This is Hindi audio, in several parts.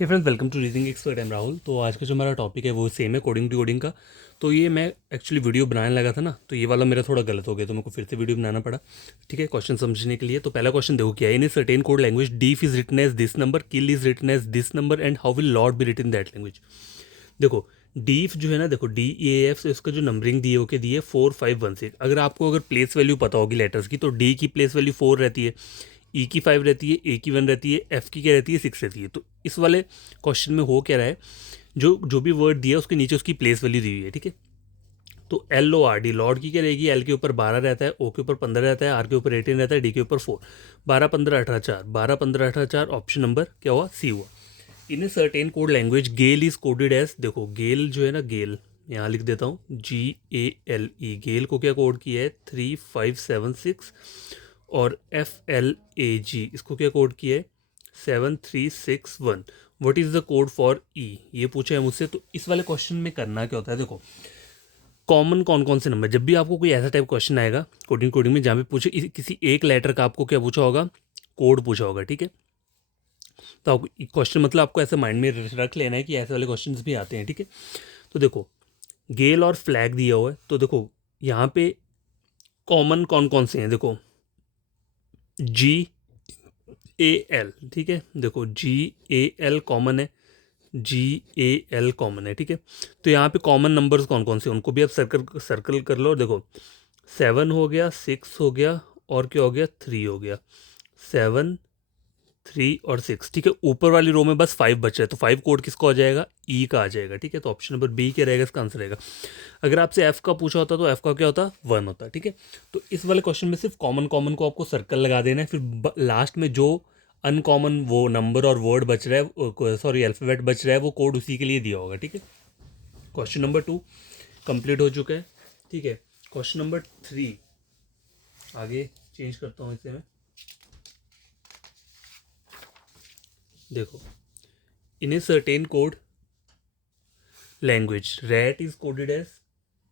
Hey friends, welcome to reading expert. Am Rahul. तो आज का जो हमारा टॉपिक है वो सेम है, कोडिंग डिकोडिंग का। तो ये मैं एक्चुअली वीडियो बनाने लगा था ना, तो ये वाला मेरा थोड़ा गलत हो गया, तो मेरे को फिर से वीडियो बनाना पड़ा। ठीक है, क्वेश्चन समझने के लिए। तो पहला क्वेश्चन देखो क्या है। In a certain code language deaf is written as this number, kill is written as this number, and how will lord be written that language. देखो डीफ जो है ना, देखो डी ए एफ से इसका जो नंबरिंग दिए ओके दिए 4516। अगर प्लेस वैल्यू पता होगी लेटर्स की, तो डी की प्लेस वैल्यू 4 रहती है, ई की 5 रहती है, ए की 1 रहती है, एफ की क्या रहती है 6 रहती है। तो इस वाले क्वेश्चन में हो क्या रहा है, जो जो भी वर्ड दिया है उसके नीचे उसकी प्लेस वैल्यू दी हुई है। ठीक है, तो L O R D lord की क्या रहेगी, एल के ऊपर 12 रहता है, ओ के ऊपर 15 रहता है, आर के ऊपर 18 रहता है, डी के ऊपर 4। 12 15 18 4, 12 15 18 4, ऑप्शन नंबर क्या हुआ, सी हुआ। In a certain code language gale is coded as, देखो गेल जो है ना, गेल यहाँ लिख देता हूँ, GALE। गेल को क्या कोड किया है, 3576। और FLAG इसको क्या कोड किया है, 7361। What is the code for E, ये पूछा है मुझसे। तो इस वाले क्वेश्चन में करना क्या होता है, देखो कॉमन कौन कौन से नंबर, जब भी आपको कोई ऐसा टाइप क्वेश्चन आएगा कोडिंग कोडिंग में जहाँ पे पूछे किसी एक लेटर का आपको क्या पूछा होगा, कोड पूछा होगा। ठीक है, तो आपको क्वेश्चन मतलब आपको ऐसे माइंड में रख लेना है कि ऐसे वाले क्वेश्चन भी आते हैं। ठीक है, तो देखो गेल और फ्लैग दिया हुआ है, तो देखो यहाँ पे कॉमन कौन कौन से हैं, देखो GAL। ठीक है, देखो GAL कॉमन है, GAL कॉमन है। ठीक है, तो यहाँ पे कॉमन नंबर्स कौन कौन से हैं, उनको भी आप सर्कल सर्कल कर लो। देखो 7 हो गया, 6 हो गया, और क्या हो गया, 3 हो गया। 7 3 और 6। ठीक है, ऊपर वाली रो में बस 5 बच रहा है, तो 5 कोड किसका हो जाएगा, ई का आ जाएगा। ठीक है, तो ऑप्शन नंबर बी क्या रहेगा, इसका आंसर रहेगा। अगर आपसे एफ का पूछा होता तो एफ का क्या होता, 1 होता। ठीक है, तो इस वाले क्वेश्चन में सिर्फ कॉमन कॉमन को आपको सर्कल लगा देना है, फिर लास्ट में जो अनकॉमन वो नंबर और वर्ड बच रहा है, सॉरी अल्फ़ाबेट बच रहा है, वो कोड उसी के लिए दिया होगा। ठीक है, क्वेश्चन नंबर 2 कंप्लीट हो चुका है। ठीक है, क्वेश्चन नंबर 3 आगे चेंज करता हूँ इसे मैं। देखो in a certain code language rat is coded as,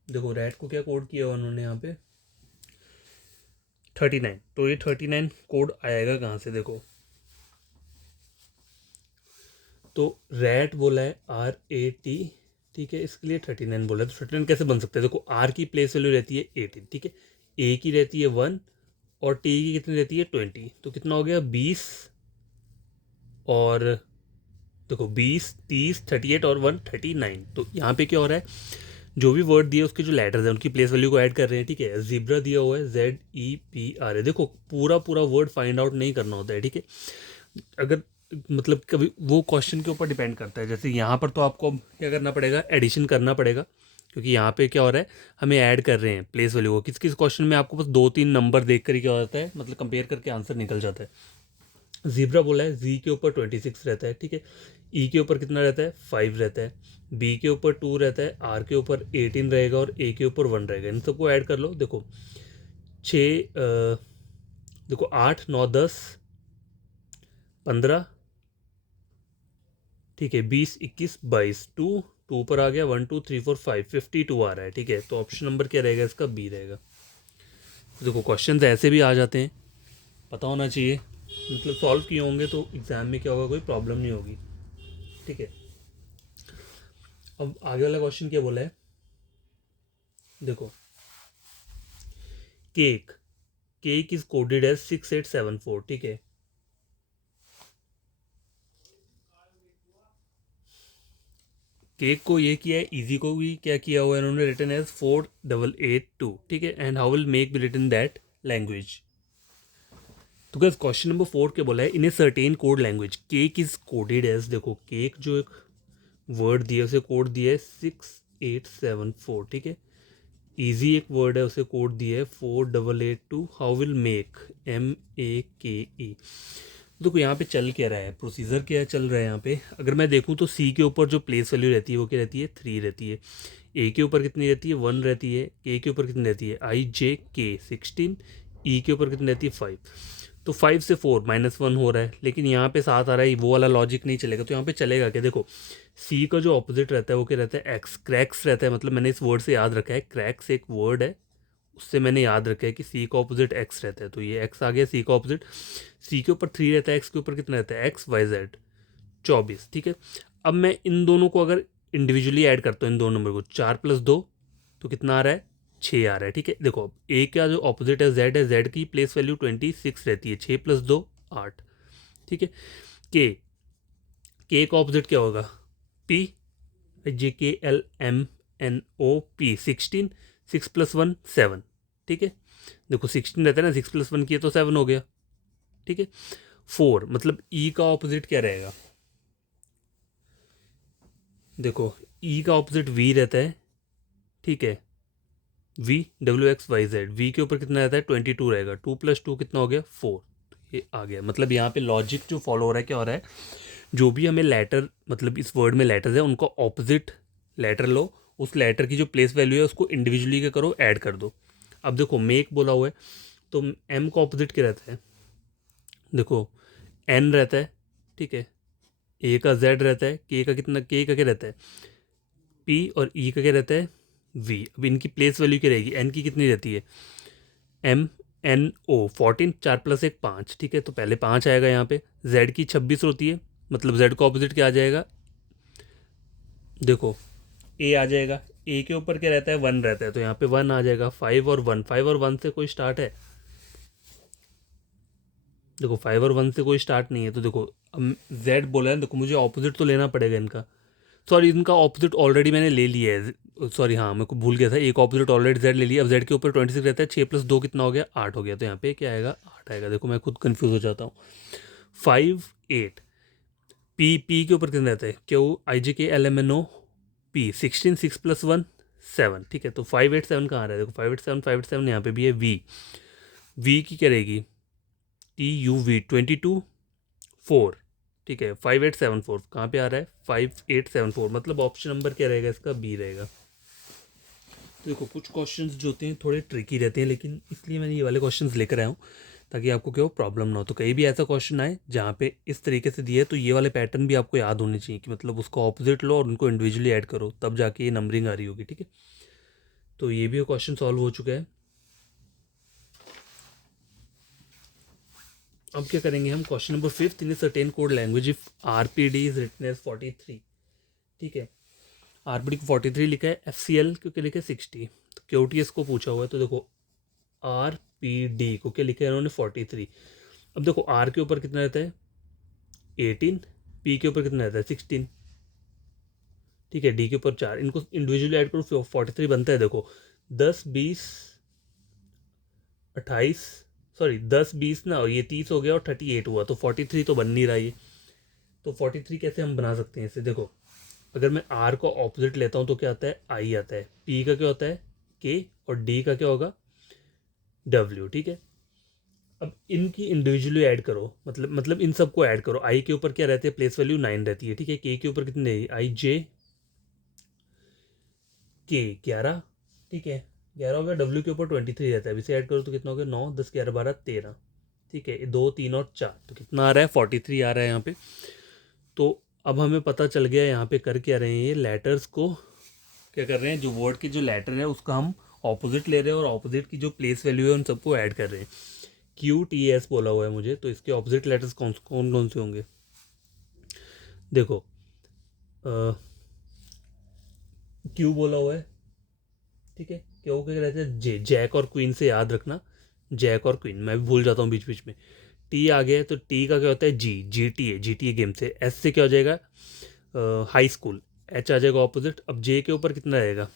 देखो रैट को क्या कोड किया उन्होंने यहाँ पे 39। तो ये 39 कोड आएगा कहाँ से, देखो तो रैट बोला है RAT। ठीक है, इसके लिए 39 बोला है, तो 39 कैसे बन सकता है, देखो आर की प्लेस वैल्यू रहती है 18। ठीक है, ए की रहती है 1, और टी की कितनी रहती है 20। तो कितना हो गया 20, और देखो 20 30 38 और 1 39। तो यहाँ पे क्या हो रहा है, जो भी वर्ड दिए उसके जो लेटर्स हैं उनकी प्लेस वैल्यू को ऐड कर रहे हैं। ठीक है, जिब्रा दिया हुआ है ZEBRA है, देखो पूरा पूरा वर्ड फाइंड आउट नहीं करना होता है। ठीक है, अगर मतलब कभी वो क्वेश्चन के ऊपर डिपेंड करता है, जैसे यहाँ पर तो आपको क्या करना पड़ेगा, एडिशन करना पड़ेगा, क्योंकि यहाँ पे क्या हो रहा है, हमें ऐड कर रहे हैं प्लेस वैल्यू को। किस किस क्वेश्चन में आपको बस 2 3 नंबर देख कर ही क्या होता है, मतलब कंपेयर करके आंसर निकल जाता है। जीब्रा बोला है, जी के ऊपर 26 रहता है। ठीक है, ई के ऊपर कितना रहता है 5 रहता है, बी के ऊपर 2 रहता है, आर के ऊपर 18 रहेगा, और ए के ऊपर 1 रहेगा। इन सबको ऐड कर लो, देखो 6 देखो 8 9 10 15। ठीक है, 20 21 22, 2 पर आ गया, 1 2 3 4 5 52 आ रहा है। ठीक है, तो ऑप्शन नंबर क्या रहेगा, इसका बी रहेगा। तो देखो क्वेश्चन ऐसे भी आ जाते हैं, पता होना चाहिए, मतलब सॉल्व किए होंगे तो एग्जाम में क्या होगा, कोई प्रॉब्लम नहीं होगी। ठीक है, अब आगे वाला क्वेश्चन क्या बोला है, देखो cake, cake is coded as 6874। ठीक है, केक को ये किया है, इजी को भी क्या किया हुआ है इन्होंने, रिटन एज 4882। ठीक है, and how will make be written that language. तो गैस क्वेश्चन नंबर 4 क्या बोला है, in a certain code language cake is coded as, देखो केक जो एक वर्ड दिया उसे कोड दिया है 6874। ठीक है, इजी एक वर्ड है उसे कोड दिया है 4882। How will make, MAKE। देखो यहाँ पे चल क्या रहा है, प्रोसीजर क्या चल रहा है यहाँ पे, अगर मैं देखूँ तो सी के ऊपर जो प्लेस वैल्यू रहती है वो क्या रहती है 3 रहती है, ए के ऊपर कितनी रहती है 1 रहती है, के ऊपर कितनी रहती है IJK 16, ई के ऊपर कितनी रहती है 5। तो 5 से 4 -1 हो रहा है, लेकिन यहाँ पे 7 आ रहा है, वो वाला लॉजिक नहीं चलेगा। तो यहाँ पे चलेगा क्या, देखो सी का जो ऑपोजिट रहता है वो क्या रहता है एक्स, क्रैक्स रहता है, मतलब मैंने इस वर्ड से याद रखा है, क्रैक्स एक वर्ड है, उससे मैंने याद रखा है कि सी का ऑपोजिट एक्स रहता है, तो ये एक्स आ गया सी का ऑपोजिट। सी के ऊपर 3 रहता है, एक्स के ऊपर कितना रहता है XYZ। 24, ठीक है। अब मैं इन दोनों को अगर इंडिविजुअली ऐड करता हूँ, इन दोनों नंबर को, 4 + 2 तो कितना आ रहा है, 6 आ रहा है, ठीक है। देखो अब ए का जो ऑपोजिट है जेड की प्लेस वैल्यू 26 रहती है, 6 + 2 8, ठीक है। के का ऑपोजिट क्या होगा, पी, JKLMNOP 16, 6 + 1 7, ठीक है। देखो 16 रहता है ना, 6 + 1 किए तो 7 हो गया, ठीक है। 4 मतलब ई का ऑपोजिट क्या रहेगा, देखो ई का ऑपोजिट वी रहता है, ठीक है। VWXYZ, वी के ऊपर कितना रहता है 22 रहेगा, 2 + 2 कितना हो गया 4, ये आ गया। मतलब यहाँ पे लॉजिक जो फॉलो हो रहा है क्या हो रहा है, जो भी हमें लेटर मतलब इस वर्ड में लेटर्स है उनको ऑपोजिट लेटर लो, उस लेटर की जो प्लेस वैल्यू है उसको इंडिविजुअली क्या करो, ऐड कर दो। अब देखो मेक बोला हुआ है तो एम का ऑपोजिट क्या रहता है, देखो एन रहता है, ठीक है। ए का जेड रहता है, के का कितना, के का क्या रहता है पी, और ई का क्या रहता है वी। अब इनकी प्लेस वैल्यू क्या रहेगी, एन की कितनी रहती है MNO 14, 4 + 1 5, ठीक है। तो पहले 5 आएगा यहाँ पे, जेड की 26 होती है, मतलब जेड का ऑपोजिट क्या आ जाएगा, देखो ए आ जाएगा, ए के ऊपर क्या रहता है 1 रहता है, तो यहाँ पे 1 आ जाएगा। 5 और 1 से कोई स्टार्ट है, देखो 5 और 1 से कोई स्टार्ट नहीं है, तो देखो अब जेड बोला है, देखो मुझे ऑपोजिट तो लेना पड़ेगा इनका, सॉरी इनका ऑपोजिट ऑलरेडी मैंने ले लिया है, सॉरी हाँ मेरे को भूल गया था, एक ऑपोजिट ऑलरेडी जेड ले लिया। अब जेड के ऊपर 26 रहता है, 6 + 2 कितना हो गया 8 हो गया, तो यहाँ पे क्या आएगा 8 आएगा। देखो मैं खुद कंफ्यूज हो जाता हूँ। 5 8, पी के ऊपर कितना रहता है, QIJKLMNO P 16, 6 + 1 7, ठीक है। तो 5 8 7 कहाँ आ रहा है, देखो 5 8 7 यहाँ पे भी है। वी की क्या रहेगी, TUV 22 4, ठीक है। 5874 कहाँ पे आ रहा है, 5874, मतलब ऑप्शन नंबर क्या रहेगा इसका, बी रहेगा। तो देखो कुछ क्वेश्चंस जो होते हैं थोड़े ट्रिकी रहते हैं, लेकिन इसलिए मैंने ये वाले क्वेश्चंस लेकर आया हूँ ताकि आपको क्या हो, प्रॉब्लम ना हो। तो कहीं भी ऐसा क्वेश्चन आए जहाँ पे इस तरीके से दिए है, तो ये वाले पैटर्न भी आपको याद होने चाहिए कि मतलब उसको ऑपोजिट लो और उनको इंडिविजुअली ऐड करो, तब जाके ये नंबरिंग आ रही होगी, ठीक है। तो ये भी क्वेश्चन सॉल्व हो चुका है। अब क्या करेंगे हम, question number 5, in certain code language if RPD is written as 43, ठीक है। RPD को 43 लिखा है, FCL क्योंकि लिखा है 60, तो QTS को पूछा हुआ है, तो देखो RPD को क्या लिखा है इन्होंने 43। अब देखो R के ऊपर कितना रहता है 18, P के ऊपर कितना रहता है 16, ठीक है। D के ऊपर 4, इनको इंडिविजुअली ऐड करो 43 बनता है। देखो 10 20 28, सॉरी 10 20 ना, और ये 30 हो गया और 38 हुआ, तो 43 तो बन नहीं रहा ये। तो 43 कैसे हम बना सकते हैं इसे, देखो अगर मैं R को ऑपोजिट लेता हूँ तो क्या आता है I आता है, P का क्या होता है K, और D का क्या होगा W, ठीक है। अब इनकी इंडिविजुअली ऐड करो, मतलब इन सबको ऐड करो। आई के ऊपर क्या रहती है, प्लेस वैल्यू 9 रहती है, ठीक है। के ऊपर कितनी रहेगी, IJK 11, ठीक है 11 हो गया। डब्ल्यू के ऊपर 23 रहता है, इसे ऐड करो तो कितना हो गया 9 10 11 12 13, ठीक है। 2 3 और 4, तो कितना आ रहा है 43 आ रहा है यहाँ पे। तो अब हमें पता चल गया यहाँ पे कर क्या रहे हैं, ये लेटर्स को क्या कर रहे हैं, जो वर्ड के जो लेटर है उसका हम ऑपोजिट ले रहे हैं, और ऑपोजिट की जो प्लेस वैल्यू है उन सबको ऐड कर रहे हैं। QTS बोला हुआ है मुझे, तो इसके ऑपोजिट लेटर्स कौन कौन से होंगे, देखो Q बोला हुआ है, ठीक है। क्यों क्या रहता है जैक और क्वीन से याद रखना, जैक और क्वीन मैं भी भूल जाता हूँ बीच बीच में। टी आ गया है तो टी का क्या होता है GTA गेम से। एस से क्या हो जाएगा हाई स्कूल, एच आ जाएगा ऑपोजिट। अब जे के ऊपर कितना रहेगा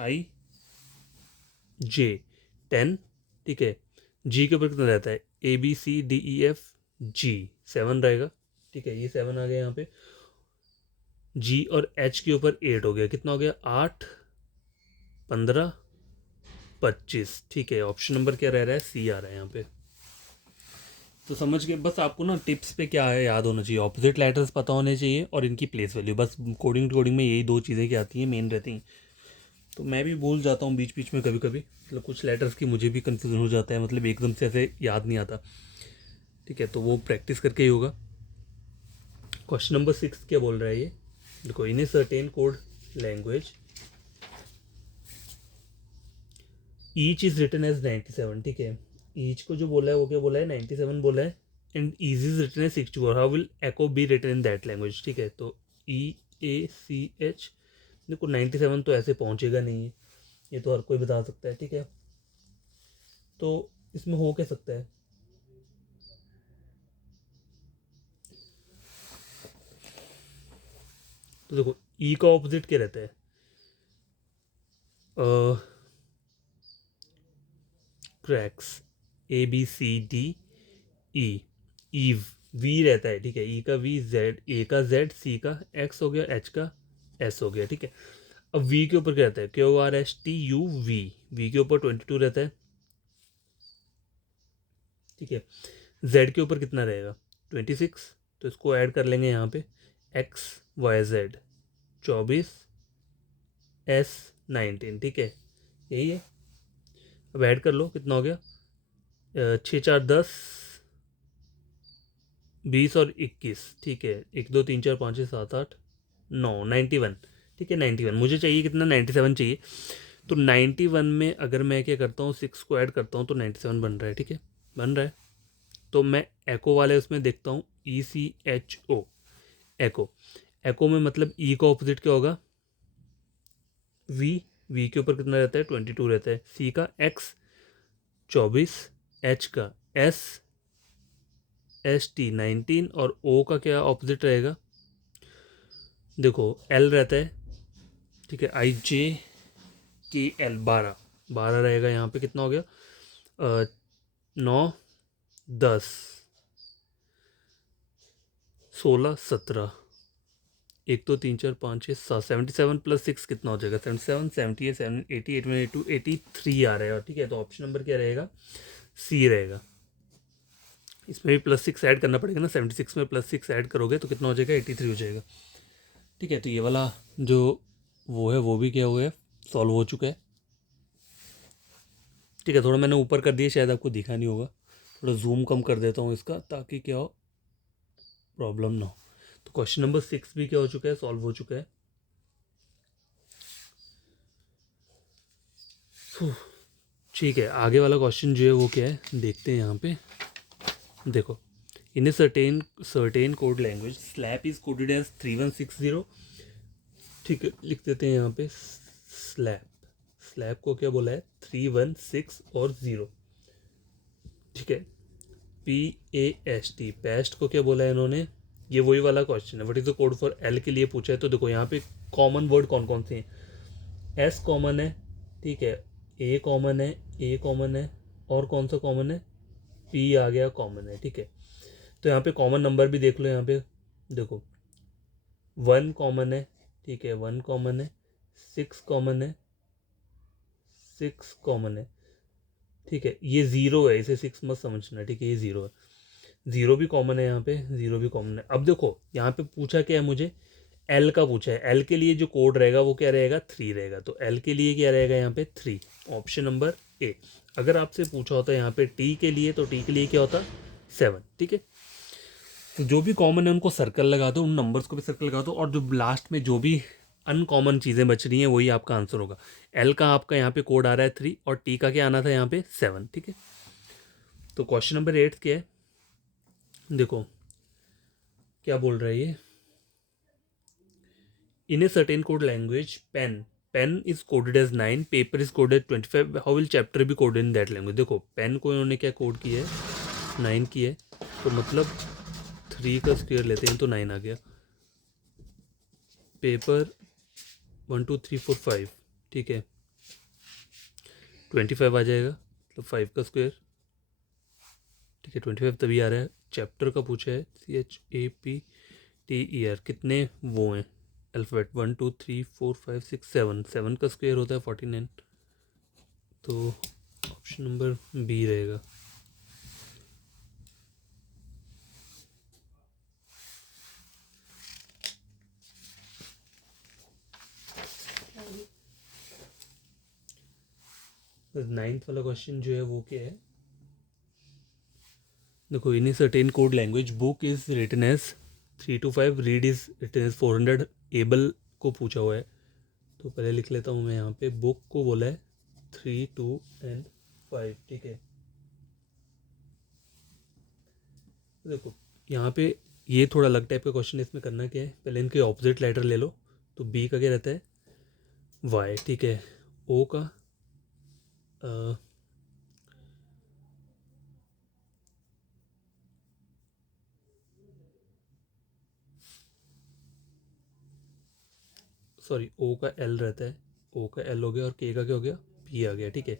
IJ 10, ठीक है। जी के ऊपर कितना रहता है ABCDEF G 7 रहेगा, ठीक है। ये 7 आ गया यहाँ पे। जी और एच के ऊपर 8 हो गया, कितना हो गया 8 15 25, ठीक है। ऑप्शन नंबर क्या रह रहा है, सी आ रहा है यहाँ पे। तो समझ गए, बस आपको ना टिप्स पे क्या है याद होना चाहिए, ऑपोजिट लेटर्स पता होने चाहिए और इनकी प्लेस वैल्यू, बस कोडिंग टू कोडिंग में यही दो चीज़ें क्या आती हैं, मेन रहती हैं। तो मैं भी भूल जाता हूँ बीच बीच में कभी कभी, मतलब कुछ लेटर्स की मुझे भी कन्फ्यूजन हो जाता है, मतलब एकदम से ऐसे याद नहीं आता, ठीक है। तो वो प्रैक्टिस करके ही होगा। क्वेश्चन नंबर 6 क्या बोल रहा है ये, देखो in a certain code language each is written as 97, ठीक है। ईच को जो बोला है वो क्या बोला है 97 बोला है, and EG is written as 64, how will eco be written in that language, ठीक है। तो EACH, देखो 97 तो ऐसे पहुंचेगा नहीं है, ये तो हर कोई बता सकता है, ठीक है। तो इसमें हो क्या सकता है, तो देखो ई का ऑपोजिट क्या रहता है, क्रैक्स, ABCDE, ईव, वी रहता है, ठीक है। ई का वी, जेड, ए का जेड, सी का एक्स हो गया, एच का एस हो गया, ठीक है। अब वी के ऊपर क्या रहता है, QRSTUV, वी के ऊपर 22 रहता है, ठीक है। जेड के ऊपर कितना रहेगा, 26, तो इसको ऐड कर लेंगे यहाँ पे, XYZ 24, S 19, ठीक है, यही है। अब ऐड कर लो, कितना हो गया, 6 4 10 20 और 21, ठीक है। 1 2 3 4 5 6 7 8 9 91, ठीक है। 91 मुझे चाहिए, कितना, 97 चाहिए। तो 91 में अगर मैं क्या करता हूँ, 6 को ऐड करता हूँ तो 97 बन रहा है, ठीक है, बन रहा है। तो मैं एको वाले उसमें देखता हूँ, ECHO, एको, एको में मतलब ई का ऑपोजिट क्या होगा, वी, वी के ऊपर कितना रहता है, 22 रहता है, सी का एक्स 24, एच का एस, ST 19, और ओ का क्या ऑपोजिट रहेगा, देखो एल रहता है, ठीक है, IJKL 12, 12 रहेगा यहाँ पे, कितना हो गया, 9 10 16 17, 1 2 3 4 5 6 7, 77 प्लस 6 कितना हो जाएगा, 77 78 78 82 83 आ रहा है, ठीक है। तो ऑप्शन नंबर क्या रहेगा, सी रहेगा। इसमें भी प्लस 6 ऐड करना पड़ेगा ना, 76 में प्लस 6 ऐड करोगे तो कितना हो जाएगा, 83 हो जाएगा, ठीक है। तो ये वाला जो वो है वो भी क्या हुआ है, सॉल्व हो चुका है, ठीक है। थोड़ा मैंने ऊपर कर दिया, शायद आपको दिखा नहीं होगा, थोड़ा जूम कम कर देता हूँ इसका, ताकि क्या हो, प्रॉब्लम ना हो। तो क्वेश्चन नंबर 6 भी क्या हो चुका है, सॉल्व हो चुका है। ठीक है, आगे वाला क्वेश्चन जो है वो क्या है, देखते हैं यहाँ पे। देखो, in a certain code language slap is coded as 3160, ठीक है, लिख देते हैं यहाँ पे स्लैप, स्लैप को क्या बोला है, 316 और 0, ठीक है। PAST, पेस्ट को क्या बोला है इन्होंने, ये वही वाला क्वेश्चन है, what is the code for L के लिए पूछा है। तो देखो यहाँ पे कॉमन वर्ड कौन कौन से हैं, S कॉमन है, ठीक है, A कॉमन है, A कॉमन है, और कौन सा कॉमन है, P आ गया कॉमन है, ठीक है। तो यहाँ पे कॉमन नंबर भी देख लो, यहाँ पे देखो 1 कॉमन है, ठीक है, 1 कॉमन है, 6 कॉमन है, 6 कॉमन है, ठीक है। ये 0 है, इसे 6 मत समझना, ठीक है, ये 0 है, 0 भी कॉमन है यहाँ पे, 0 भी कॉमन है। अब देखो यहाँ पे पूछा क्या है मुझे, एल का पूछा है, एल के लिए जो कोड रहेगा वो क्या रहेगा, 3 रहेगा। तो एल के लिए क्या रहेगा यहाँ पे, 3, ऑप्शन नंबर ए। अगर आपसे पूछा होता है यहाँ पे टी के लिए, तो टी के लिए क्या होता, 7, ठीक है। तो जो भी कॉमन है उनको सर्कल लगा दो, उन नंबर्स को भी सर्कल लगा दो, और जो लास्ट में जो भी अनकॉमन चीज़ें बच रही हैं वही आपका आंसर होगा। एल का आपका यहाँ पे कोड आ रहा है 3, और टी का क्या आना था यहाँ पे 7, ठीक है। तो क्वेश्चन नंबर 8 क्या है, देखो क्या बोल रहा है ये, in a certain code language pen is coded as 9, paper is coded 25, how will chapter be coded in that language. देखो पेन को इन्होंने क्या कोड किया है, 9 की है, तो मतलब 3 का स्क्वायर लेते हैं तो 9 आ गया, पेपर 1 2 3 4 5, ठीक है, 25 आ जाएगा, मतलब 5 का स्क्वायर, ठीक है, 25 तभी आ रहा है। चैप्टर का पूछा है, CHAPTER, कितने वो हैं अल्फ़ाबेट, 1 2 3 4 5 6 7, 7 का स्क्वायर होता है 49, तो ऑप्शन नंबर बी रहेगा। नाइन्थ वाला क्वेश्चन जो है वो क्या है, देखो, in certain code language book is written as 3 to 5, read is written as 400, able को पूछा हुआ है, तो पहले लिख लेता हूँ मैं यहाँ पे, बुक को बोला है 3 2 and 5, ठीक है। देखो यहाँ पे ये थोड़ा अलग टाइप का क्वेश्चन है, इसमें करना क्या है, पहले इनके ऑपोजिट लेटर ले लो। तो बी का क्या रहता है, वाई, ठीक है। ओ का सॉरी ओ का एल रहता है, ओ का एल हो गया, और के का क्या हो गया, पी आ गया, ठीक है।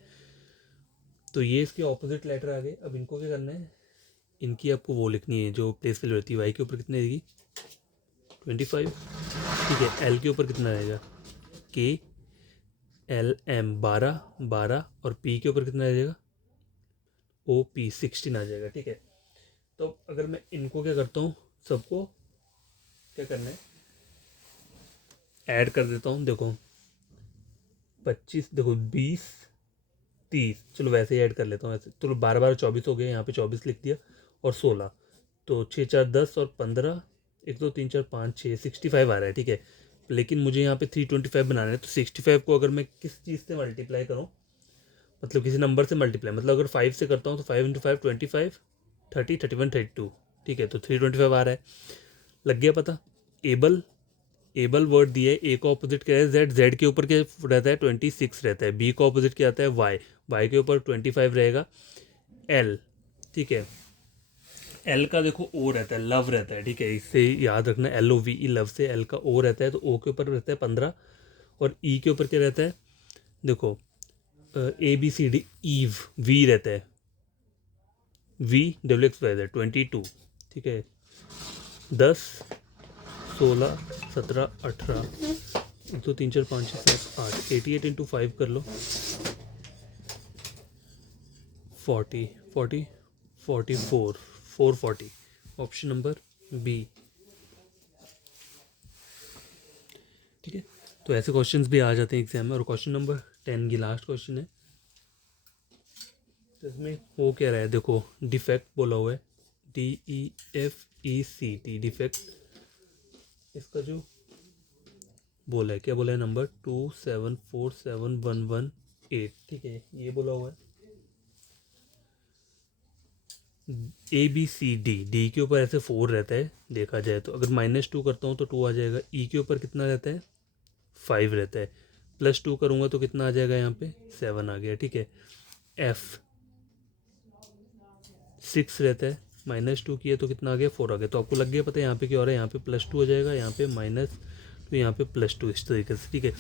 तो ये इसके ऑपोजिट लेटर आ गए। अब इनको क्या करना है, इनकी आपको वो लिखनी है जो प्लेस वैल्यू रहती है। वाई के ऊपर कितनी रहेगी, 25, ठीक है। एल के ऊपर कितना रहेगा, के एल एम 12 12, और पी के ऊपर कितना रहेगा, ओ पी 16 आ जाएगा, ठीक है। तो अगर मैं इनको क्या करता हूँ, सबको क्या करना है, ऐड कर देता हूँ। देखो 25, देखो 20 30, चलो वैसे ही ऐड कर लेता हूँ वैसे। चलो 12 12 24 हो गए, यहाँ पे 24 लिख दिया, और 16, तो 6 4 10 और 15, 1 2 3 4 5 6, 65 आ रहा है, ठीक है। लेकिन मुझे यहाँ पे 325 बनाना है। तो 65 को अगर मैं किस चीज़ से मल्टीप्लाई करूँ, मतलब किसी नंबर से मल्टीप्लाई, मतलब अगर 5 से करता हूँ तो 5 × 5 25, 30 31 32, ठीक है। तो 325 आ रहा है, लग गया पता। एबल, एबल वर्ड दिया है। ए का ऑपोजिट क्या है, जेड, जेड के ऊपर क्या रहता है, 26 रहता है। बी का ऑपोजिट क्या आता है, वाई, वाई के ऊपर 25 रहेगा। एल, ठीक है। एल का देखो ओ रहता है, लव रहता है, ठीक है। इससे याद रखना, L O V E, love से एल का ओ रहता है, तो ओ के ऊपर रहता है 15, और ई के ऊपर क्या रहता है, देखो ए बी सी डी, ईव, वी रहता है, V W X Y Z 22, ठीक है। 10 16 17 18, 1 2 3 4 5 6 7 8, 88 इंटू 5 कर लो, 40 40 44, 440, ऑप्शन नंबर बी, ठीक है। तो ऐसे क्वेश्चंस भी आ जाते हैं एग्जाम में। और क्वेश्चन नंबर 10 की लास्ट क्वेश्चन है, तो इसमें वो क्या रहा है, देखो डिफेक्ट बोला हुआ है, DEFECT, डिफेक्ट। इसका जो बोला है, क्या बोला है, नंबर 2747118, ठीक है, ये बोला हुआ है। ABCD, डी के ऊपर ऐसे 4 रहता है देखा जाए तो। अगर -2 करता हूँ तो 2 आ जाएगा। ई के ऊपर कितना रहता है, 5 रहता है। +2 करूँगा तो कितना आ जाएगा, यहाँ पे 7 आ गया, ठीक है। F 6 रहता है, -2 किया तो कितना आ गया, 4 आ गया। तो आपको लग गया पता है यहाँ पे क्या हो रहा है, यहाँ पे +2 हो जाएगा, यहाँ पे माइनस, तो यहाँ पे +2, इस तरीके से, ठीक है।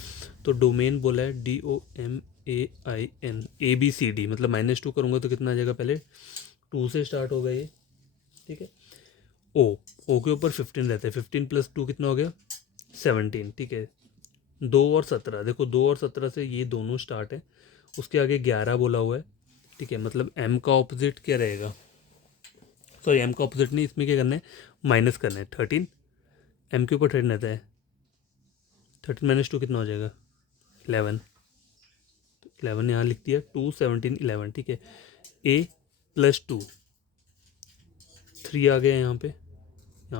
तो डोमेन बोला है DOMAIN, ABCD, मतलब -2 करूँगा तो कितना आ जाएगा, पहले 2 से स्टार्ट होगा ये, ठीक है। ओ, ओ के ऊपर 15 रहता है, 15 + 2 कितना हो गया, 17, ठीक है। 2 और 17, देखो 2 और 17 से ये दोनों स्टार्ट है, उसके आगे 11 बोला हुआ है, ठीक है। मतलब एम का ऑपोजिट क्या रहेगा, सॉरी एम का ऑपोजिट नहीं, इसमें क्या करना है, माइनस करना है। 13, एम के ऊपर 13 रहता है, 13 - 2 कितना हो जाएगा, 11, तो 11 यहाँ लिख दिया, 2 17 11, ठीक है। ए +2, 3 आ गया यहाँ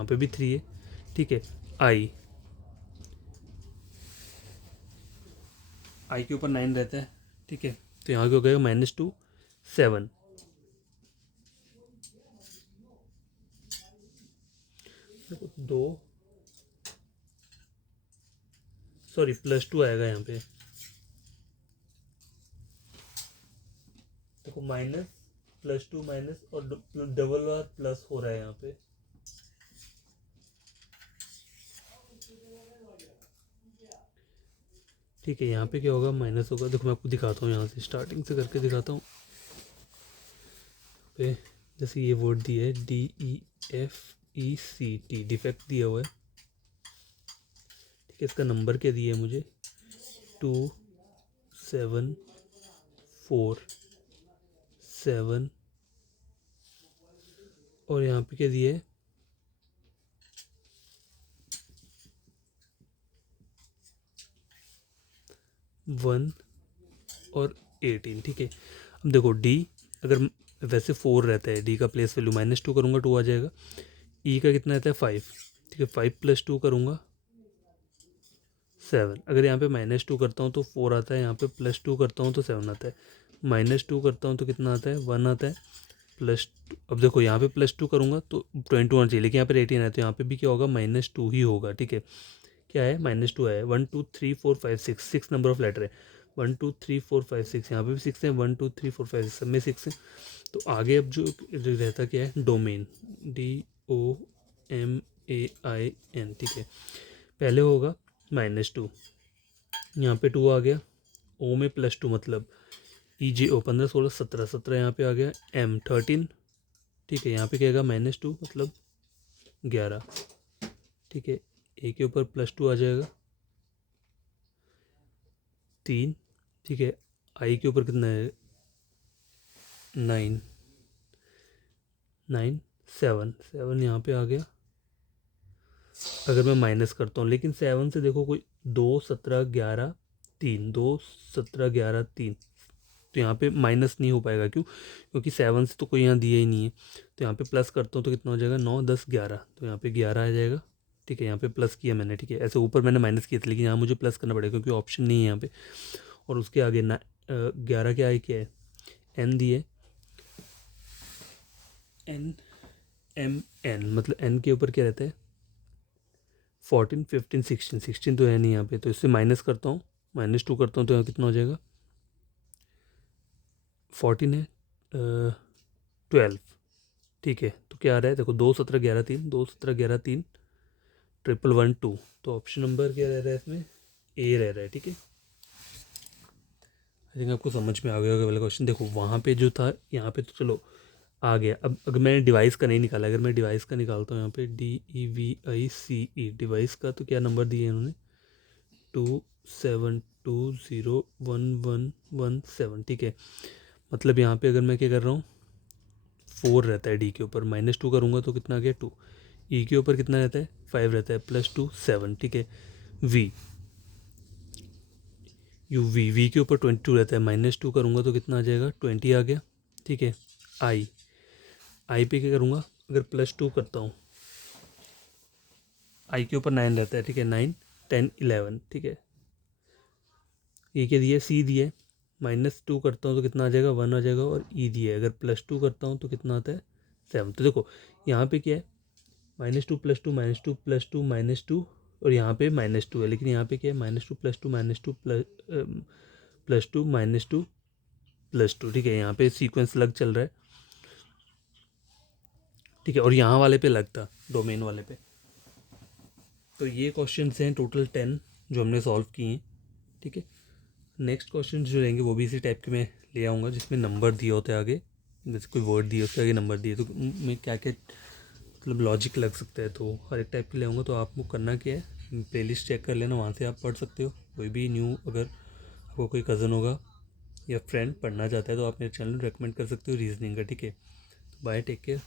पे भी 3 है, ठीक है। आई, आई के ऊपर 9 रहता है, ठीक है। तो यहाँ क्या हो गया, -2 7, देखो 2, सॉरी +2 आएगा यहाँ पे, देखो माइनस +2 माइनस, और डबल बार प्लस हो रहा है यहाँ पे, ठीक है। यहाँ पे क्या होगा, माइनस होगा। देखो मैं आपको दिखाता हूँ, यहाँ से स्टार्टिंग से करके दिखाता हूँ। पे जैसे ये वर्ड दिया है DEFECT, डिफेक्ट दिया हुआ है, ठीक है। इसका नंबर क्या दिया है मुझे, 2747, और यहाँ पे क्या दिया है, 1 और 18, ठीक है। अब देखो डी, अगर वैसे 4 रहता है, डी का प्लेस वैल्यू, -2 करूँगा 2 आ जाएगा। ई का कितना रहता है, 5, ठीक है। 5 + 2 करूँगा 7, अगर यहाँ पे -2 करता हूँ तो 4 आता है, यहाँ पे +2 करता हूँ तो 7 आता है, -2 करता हूँ तो कितना आता है, 1 आता है, प्लस, अब देखो यहाँ पे +2 करूँगा तो 22 आना चाहिए, लेकिन यहाँ पे 18 है तो यहाँ पे भी क्या होगा, -2 ही होगा, ठीक है। क्या है, -2 है। 1 2 3 4 5 6, 6 नंबर ऑफ लेटर है। 1 2 3 4 5 6, यहाँ पे भी 6 है। 1 2 3 4 5 सब में 6 है। तो आगे अब जो रहता क्या है, डोमेन, DOMAIN, ठीक है। पहले होगा -2, यहाँ पे 2 आ गया, ओ में +2 मतलब EJO 15 16 17, 17 यहाँ पे आ गया, M 13, ठीक है। यहाँ पे क्या आएगा, -2 मतलब 11, ठीक है। ए के ऊपर +2 आ जाएगा 3, ठीक है। आई के ऊपर कितना है, 9 9 7 7 यहाँ पे आ गया। अगर मैं माइनस करता हूँ, लेकिन 7 से देखो कोई 2 17 11 3, 2 17 11 3, तो यहाँ पे माइनस नहीं हो पाएगा, क्यों, क्योंकि 7 से तो कोई यहाँ दिया ही नहीं है। तो यहाँ पे प्लस करता हूँ तो कितना हो जाएगा, 9 10 11, तो यहाँ पे 11 आ जाएगा, ठीक है। यहाँ पे प्लस किया मैंने, ठीक है। ऐसे ऊपर मैंने माइनस किया था, लेकिन यहाँ मुझे प्लस करना पड़ेगा क्योंकि ऑप्शन नहीं है यहाँ पे। और उसके आगे 11 क्या है, क्या है, एन दिए, NMN, मतलब एन के ऊपर क्या रहता है, 14 15 16, 16 तो है नहीं यहाँ पे, तो इससे माइनस करता हूँ, -2 करता हूँ तो यहाँ कितना हो जाएगा, 14 है, 12, ठीक है। तो क्या आ रहा है, देखो 2 17 11 3, 2 17 11 3, 1 1 1 2, तो ऑप्शन नंबर क्या रह रहा है इसमें, ए रह रहा है, ठीक है। आई थिंक आपको समझ में आ गया होगा वाला क्वेश्चन। देखो वहाँ पे जो था, यहाँ पे तो चलो आ गया। अब अगर मैंने डिवाइस का नहीं निकाला, अगर मैं डिवाइस का निकालता हूँ यहाँ पे DEVICE, डिवाइस का, तो क्या नंबर दिए इन्होंने, 27201117, ठीक है। मतलब यहाँ पे अगर मैं क्या कर रहा हूँ, 4 रहता है डी के ऊपर, -2 करूँगा तो कितना आ गया, 2। ई के ऊपर कितना रहता है, 5 रहता है, +2 7, ठीक है। वी वी के ऊपर 22 रहता है, -2 करूँगा तो कितना आ जाएगा, 20 आ गया, ठीक है। आई पे क्या करूँगा, अगर +2 करता हूँ, आई के ऊपर 9 रहता है, ठीक है। 9 10 11, ठीक है। ये क्या दिया, सी दिए, -2 करता हूँ तो कितना आ जाएगा, 1 आ जाएगा। और ई दिए, अगर +2 करता हूँ तो कितना आता है, 7। तो देखो यहाँ पे क्या है, -2 +2 -2 +2 -2, और यहाँ पे -2 है, लेकिन यहाँ पे क्या है, -2 +2 -2 +2 -2 +2, ठीक है। यहाँ पे सीक्वेंस अलग चल रहा है, ठीक है। और यहाँ वाले पे लगता, डोमेन वाले पे। तो ये क्वेश्चन हैं टोटल 10 जो हमने सॉल्व किए हैं, ठीक है। नेक्स्ट क्वेश्चन जो रहेंगे वो भी इसी टाइप के मैं ले आऊँगा, जिसमें नंबर दिए होते हैं आगे, जैसे कोई वर्ड दिए उसके आगे नंबर दिए, तो मैं क्या क्या मतलब लॉजिक लग सकता है, तो हर एक टाइप के ले आऊँगा। तो आपको करना क्या है, प्लेलिस्ट चेक कर लेना, वहाँ से आप पढ़ सकते हो। कोई भी न्यू, अगर आपको कोई कज़न होगा या फ्रेंड पढ़ना चाहता है तो आप मेरे चैनल रेकमेंड कर सकते हो रीजनिंग का, ठीक है। तो बाय, टेक केयर।